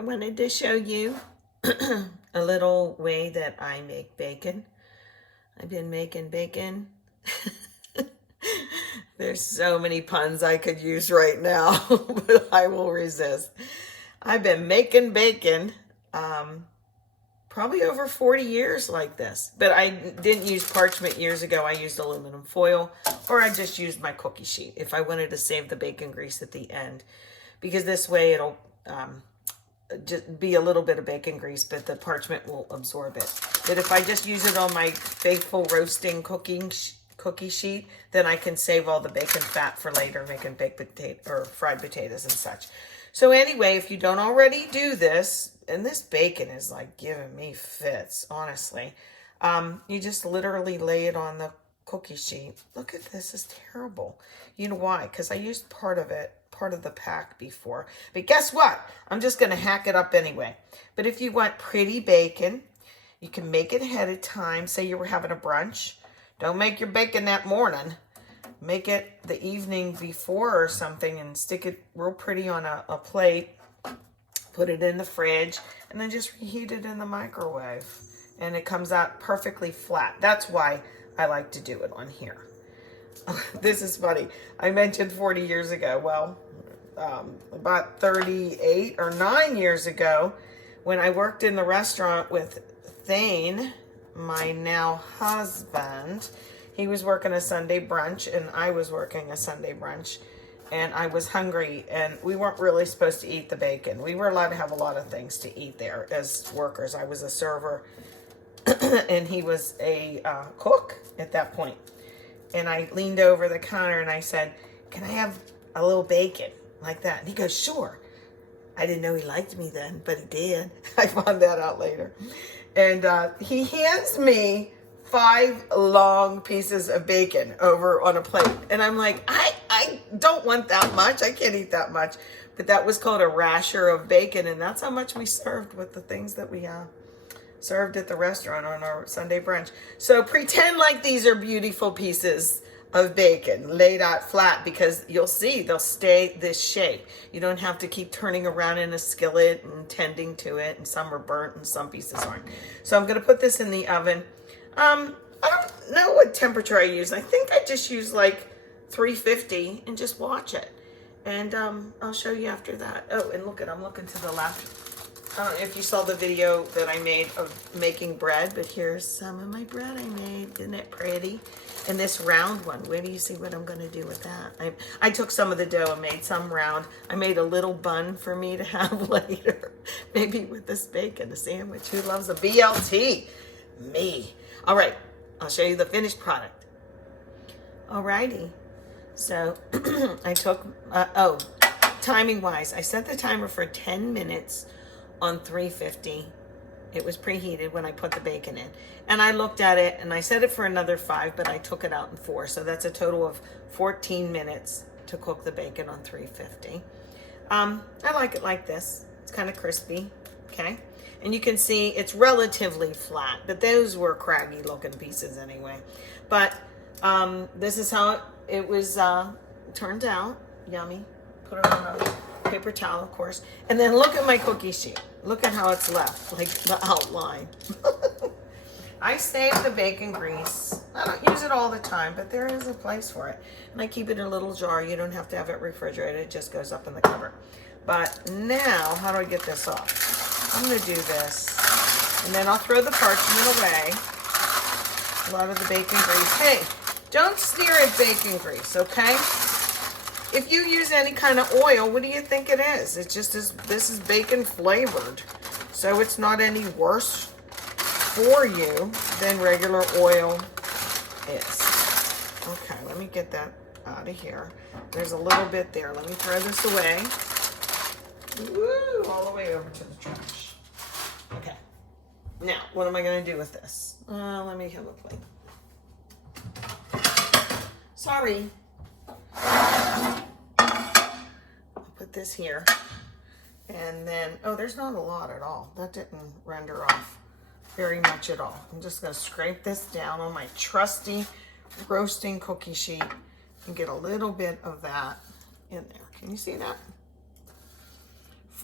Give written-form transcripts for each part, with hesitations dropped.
I wanted to show you a little way that I make bacon. I've been making bacon. There's so many puns I could use right now, but I will resist. I've been making bacon probably over 40 years like this, but I didn't use parchment years ago. I used aluminum foil, or I just used my cookie sheet if I wanted to save the bacon grease at the end, because this way it'll just be a little bit of bacon grease, but the parchment will absorb it. But if I just use it on my faithful roasting cookie sheet, then I can save all the bacon fat for later making baked potato or fried potatoes and such. So anyway, if you don't already do this, and this bacon is like giving me fits, honestly, you just literally lay it on the cookie sheet. Look at this, it's terrible. You know why? Because I used part of the pack before. But guess what? I'm just going to hack it up anyway. But if you want pretty bacon, you can make it ahead of time. Say you were having a brunch. Don't make your bacon that morning. Make it the evening before or something and stick it real pretty on a plate. Put it in the fridge and then just reheat it in the microwave. And it comes out perfectly flat. That's why I like to do it on here. This is funny. I mentioned 40 years ago. Well, about 38 or 9 years ago, when I worked in the restaurant with Thane, my now husband. He was working a Sunday brunch and I was working a Sunday brunch, and I was hungry and we weren't really supposed to eat the bacon. We were allowed to have a lot of things to eat there as workers. I was a server and he was a cook at that point. And I leaned over the counter and I said, "Can I have a little bacon?" Like that. And he goes, "Sure." I didn't know he liked me then, but he did. I found that out later. And he hands me 5 long pieces of bacon over on a plate. And I'm like, I don't want that much. I can't eat that much. But that was called a rasher of bacon. And that's how much we served with the things that we served at the restaurant on our Sunday brunch. So pretend like these are beautiful pieces of bacon laid out flat, because you'll see they'll stay this shape. You don't have to keep turning around in a skillet and tending to it, and some are burnt and some pieces aren't. So I'm going to put this in the oven. I don't know what temperature I use. I think I just use like 350 and just watch it. And I'll show you after that. Oh, and look, I'm looking to the left. I don't know if you saw the video that I made of making bread, but here's some of my bread I made. Isn't it pretty? And this round one, where do you see what I'm going to do with that? I took some of the dough and made some round. I made a little bun for me to have later. Maybe with this bacon, a sandwich. Who loves a BLT? Me. All right, I'll show you the finished product. Alrighty. So I took, timing wise, I set the timer for 10 minutes on 350. It was preheated when I put the bacon in. And I looked at it and I set it for another 5, but I took it out in 4. So that's a total of 14 minutes to cook the bacon on 350. I like it like this. It's kind of crispy, okay? And you can see it's relatively flat, but those were craggy looking pieces anyway. But this is how it was turned out. Yummy. Put it on a paper towel, of course. And then look at my cookie sheet. Look at how it's left, like the outline. I save the bacon grease. I don't use it all the time, but there is a place for it. And I keep it in a little jar. You don't have to have it refrigerated. It just goes up in the cupboard. But now, how do I get this off? I'm going to do this. And then I'll throw the parchment away. A lot of the bacon grease. Hey, don't sneer at bacon grease, okay? If you use any kind of oil, what do you think it is? It's just this is bacon flavored. So it's not any worse for you than regular oil is. Okay, let me get that out of here. There's a little bit there. Let me throw this away. Woo, all the way over to the trash. Okay. Now, what am I going to do with this? Let me have a plate. Sorry. I'll put this here. And then, oh, there's not a lot at all. That didn't render off very much at all. I'm just going to scrape this down on my trusty roasting cookie sheet and get a little bit of that in there. Can you see that?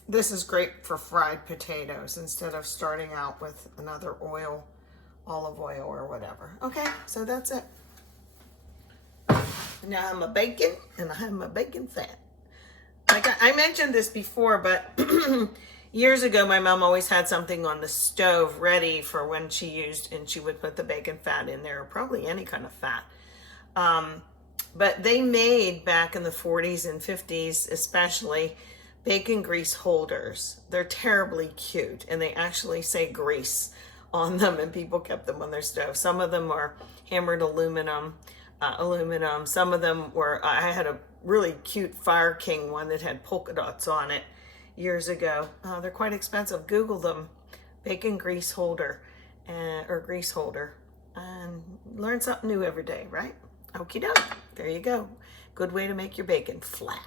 This is great for fried potatoes instead of starting out with another oil, olive oil or whatever. Okay, so that's it. Now I have my bacon and I have my bacon fat. Like I mentioned this before, but years ago my mom always had something on the stove ready for when she used, and she would put the bacon fat in there, or probably any kind of fat. But they made back in the 40s and 50s especially bacon grease holders. They're terribly cute, and they actually say grease on them, and people kept them on their stove. Some of them are hammered aluminum. Some of them were, I had a really cute Fire King one that had polka dots on it years ago. They're quite expensive. Google them, bacon grease holder, or grease holder, and learn something new every day, right? Okie doke. There you go. Good way to make your bacon flat.